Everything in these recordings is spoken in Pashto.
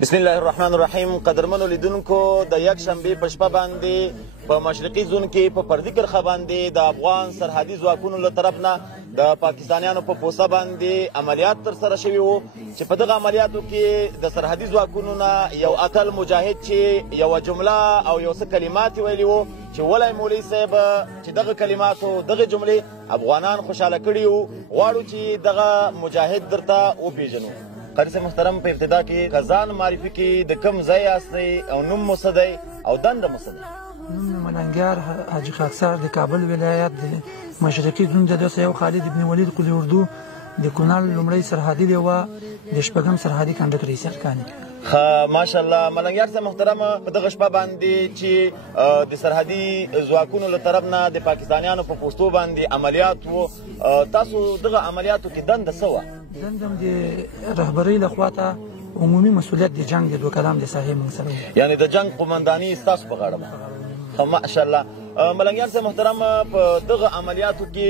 بسم الله الرحمن الرحیم. قدرمنو لیدونکو، د یک شنبې په شپه باندې په مشرقي زون کې په پردي کرښه باندې د افغان سرحدي ځواکونو له طرف نه د پاکستانیانو په پوسه باندې عملیات ترسره شوي وو چې په دغه عملیاتو کې د سرحدي ځواکونو نه یو اتل مجاهد چې یوه جمله او یو څه کلمات ویلي وو چې ولی مولوي صاحب چې دغه کلماتو دغه جملې افغانان خوشحاله کړي وو، غواړو چې دغه مجاهد درته وپېژنو. قاری صاحب محترم، په ابتدا کې که ځان معرفي کړي، د کوم ځای یاستئ او نوم مو څه دی او دنده مو څه ده؟ نوم مې ملنګیار حاجي خاکسار د کابل ولایت د مشرقي زون د 201 خالد ابن ولید قلی اردو د کونړ لومړی سرحدي لیوه د شپږم سرحدي کنډک رئیس ارکان. ماشاءالله ملنګیار صاحب محترم، په دغه شپه باندې چې د سرحدي ځواکونو له طرف نه د پاکستانیانو په پوستو باندې عملیات وو، تاسو دغه عملیاتو کې دنده څه وه؟ دندم د رهبرۍ لخوا ته عمومي مسؤلیت د جنګ د 2 کلام د ساحې موږ سره و، یعنې د جنګ قمنداني ستاسو په غاړه ده. ماشاءالله ملنګیار صاحب محترم، په دغه عملیاتو کې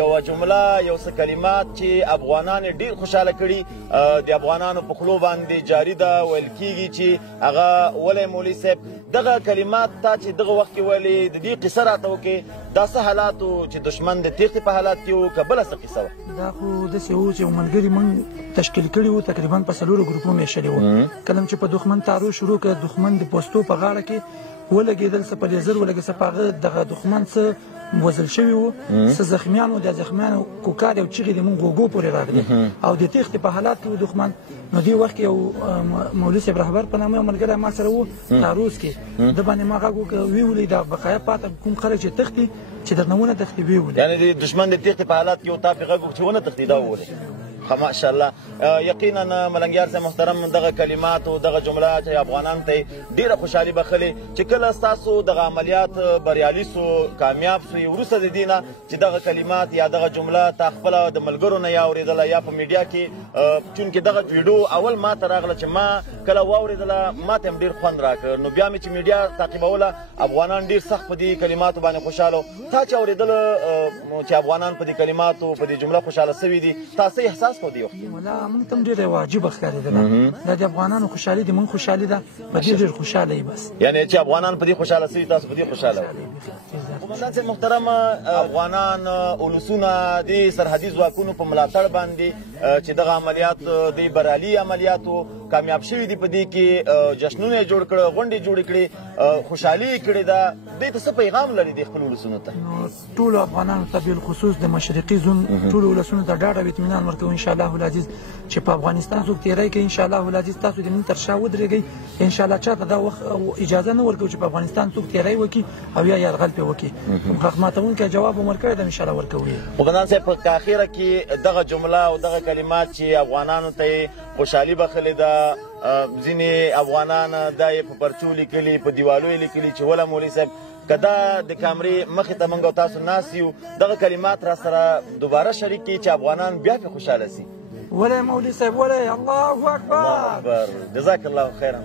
یوه جمله یو څه کلمات چې افغانان ډېر خوشحاله کړي د افغانانو په خولو باندې جاري ده، ویل کېږي چې هغه ولی مولوي صاحب دغه کلمات ته چې دغه وخت کې ویلې، د دې قصه راته وکړې. دا څه حالات و چې دښمن د تېښتې په حالات کې و که بله څه قصه وه؟ دا خو داسې و چې ملګري موږ تشکیل کړي وو، تقریبا په 4 ګروپو میشلي وو. کله چې په دښمن تارو شروع کړه، دښمن د پوستو په غاړه کې ولګېدل، څه په لیزر ولګېد، څه په هغه دغه دښمن څه وژل شوي وو، څه زخمیان وو. د زخمیانو کوکارې او چیغې د مونږ غوږو پورې راغلي او د تېښتې په حالات کې و دښمن. نو دې وخت کې یو مولوي صاحب رهبر په نامه یو ملګری ما سره و تاروز کې، د باندې ما غږ وکړ، ویې ولئ دا بقایا پاته کوم خلک چې تښتي چې درنه ونه تښتي ویې ولئ. یعنې د دښمن د تېښتې په حالات کې و تا پرې غږ وکړ چې ونه تښتي، دا وولئ. ماشاءالله یقینا ملنګیار صاحب محترم، دغه کلمات او دغه جمله چې افغانان ته ډیره خوشحالي بخلې چې کله ستاسو دغه عملیات بریالي سو، کامیاب سوی، وروسته د دې نه چې دغه کلمات یا دغه جمله تا خپله د ملګرو نه یا اورېدله یا په میډیا کې، چونکې دغه ویډیو اول ما ته راغله چې ما کله واورېدله ما ته هم ډېر خوند راکړ. نو بیا مې چې میډیا تعقیبوله، افغانان ډېر سخت په دې کلماتو باندې خوشحاله وو. تا چې اورېدله چې افغانان په دې کلماتو په دې جمله خوشحاله سوي دي، تا څه احساس په دې وخت؟ ولا موږ ته هم ډېره یوه عجیبه ښکارېدله. دا د افغانانو خوشحالي د موږ خوشحالي ده، په دې ډېر خوشحاله یې. بس یعنې چې افغانان په دې خوشحاله سوي، تاسو په دې خوشحاله وئ. قومندان صاحب محترم، افغانان اولسونه د سرحدي ځواکونو په ملاتړ باندې چې دغه عملیات د بریالي عملیاتو کامیاب شوي دي، په دې کې جشنونه یې جوړ کړه، غونډې جوړې کړې، خوشحالي یې کړې ده. دې ته څه پیغام لري د خپلو اولسونو ته؟ نو ټولو افغانانو ته بالخصوص د مشرقي زون ټولو اولسونو ته ډاډ او اطمینان ورکوو انشاءالله العزیز چې په افغانستان څوک تېری کوي، انشاءالله العزیز تاسو د موږ تر شا ودرېږئ. انشاءالله چاته دا وخت اجازه نه ورکوو چې په افغانستان څوک تېری وکړي او یا یرغل پرې وکړي. حق ماتونکی جواب هم ورکړی ده، انشاءالله ورکوو یې. قومندان صاحب، په اخره کې دغه جمله او دغه کلمات چې افغانانو ته یې خوشحالي بخلې ده، ځینې افغانان دا یې په پرچو لیکلي، په دیوالو یې لیکلي چې وله مولوي صاحب که دا د کامرې مخې ته موږ او تاسو ناست یو، دغه کلمات را سره دوباره شریک کړي چې افغانان بیا پرې خوشحاله سي. ولی مولوي صاحب، ولی الله اکبر. الله اکبر. جزاک الله خیرا.